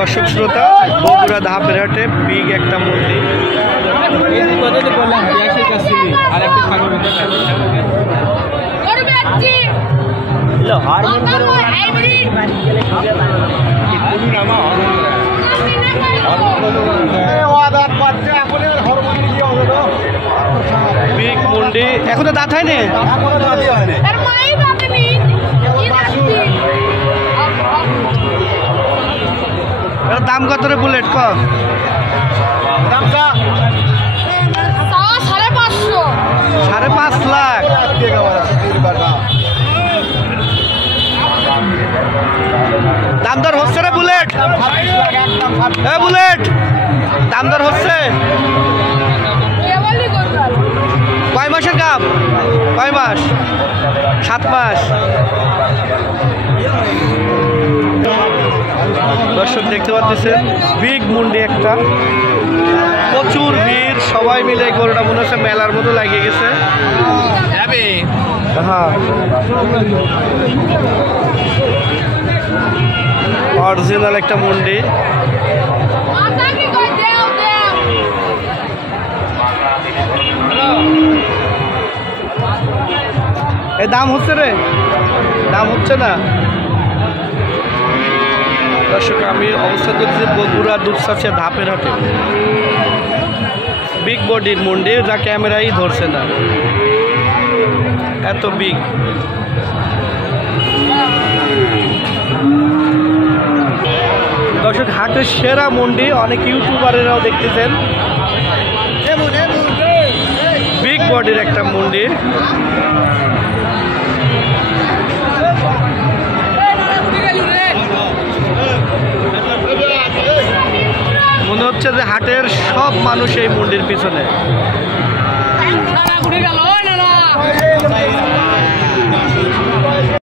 দর্শক শ্রোতা, বগুড়া ধাপের হাটে বিগ একটা মন্দির। বিগ মন্ডি এখনো দাঁত হয়নি। দাম কত রে বুলেট? কম দামটা 5.5 লাখ। দাম দর হচ্ছে রে বুলেট? বুলেট দাম দর হচ্ছে? কয় মাসের কাম? কয় মাস? 7 মাস। দর্শক দেখতে পাচ্ছেন বিগ মুন্ডি একটা, প্রচুর ভিড়, সবাই মিলে গরুটা মনে হচ্ছে মেলার মতো লাগিয়ে গেছে। হ্যাঁ, অরিজিনাল একটা মুন্ডি। এই দাম হচ্ছে রে? দাম হচ্ছে না। দর্শক আমি অবস্থান করছি বগুড়া দুপচাচিয়া ধাপের হাটে। বিগ বডির মুন্ডি, যা ক্যামেরাই ধরছে না, এত বিগ। দর্শক হাটের সেরা মুন্ডি, অনেক ইউটিউবারেরাও দেখতেছেন। বিগ বডির একটা মুন্ডি। মনে হচ্ছে যে হাটের সব মানুষ এই মন্দির পিছনে।